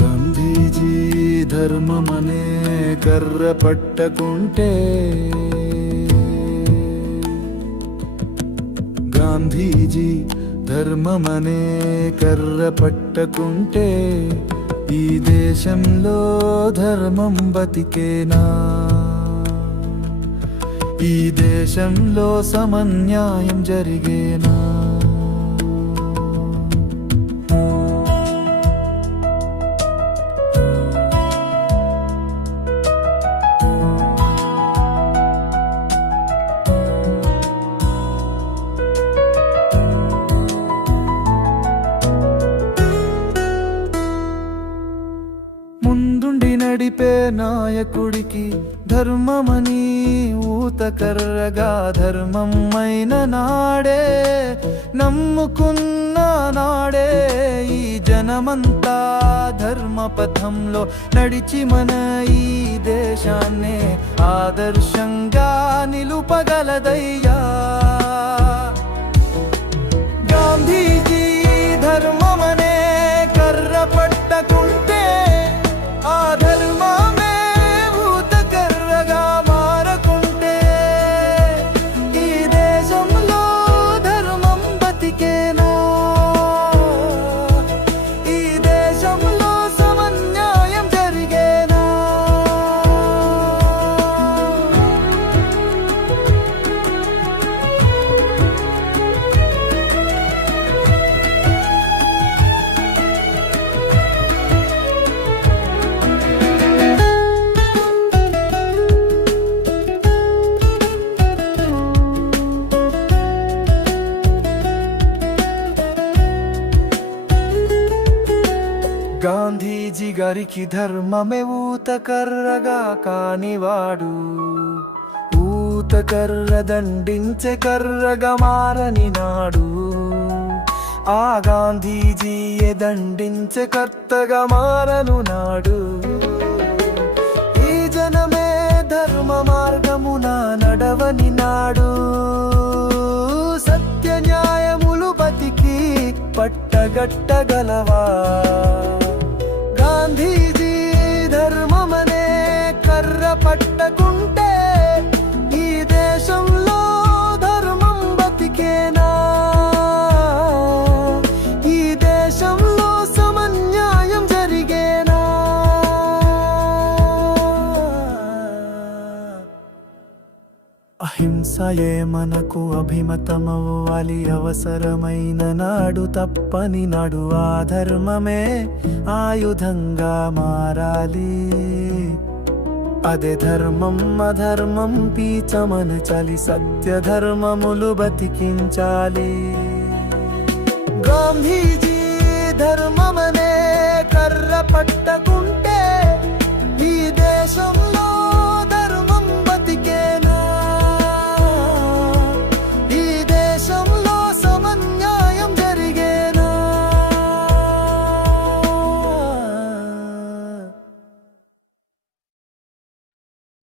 గాంధీజీ ధర్మమనే కర్ర పట్టకుంటే గాంధీజీ ధర్మమనే కర్ర పట్టకుంటే ఈ దేశంలో ధర్మం బతికేనా? ఈ దేశంలో సమన్యాయం జరిగేనా? నడిపే నాయకుడికి ధర్మమని ఊతకర్రగా ధర్మమైన నాడే నమ్ముకున్న నాడే ఈ జనమంతా ధర్మపథంలో నడిచి మన ఈ దేశాన్నే ఆదర్శంగా నిలుపగలదై గారికి ధర్మమే ఊత కర్రగా కానివాడు. ఊతకర్ర దండించే కర్రగా మారని నాడు. ఆ గాంధీజీ దండించే కర్తగా మారను నాడు. ఈ జనమే ధర్మ మార్గమున నడవని నాడు. సత్య న్యాయములు బతికి పట్టగట్టగలవా అహింసయే మనకు అభిమతమవ్వాలి. అవసరమైన నాడు తప్పని నాడు ఆ ధర్మమే ఆయుధంగా మారాలి. అదే ధర్మం అధర్మం పీచమన చలి సత్య ధర్మములు బతికించాలి. గాంధీజీ ధర్మమనే కర్ర పట్టకు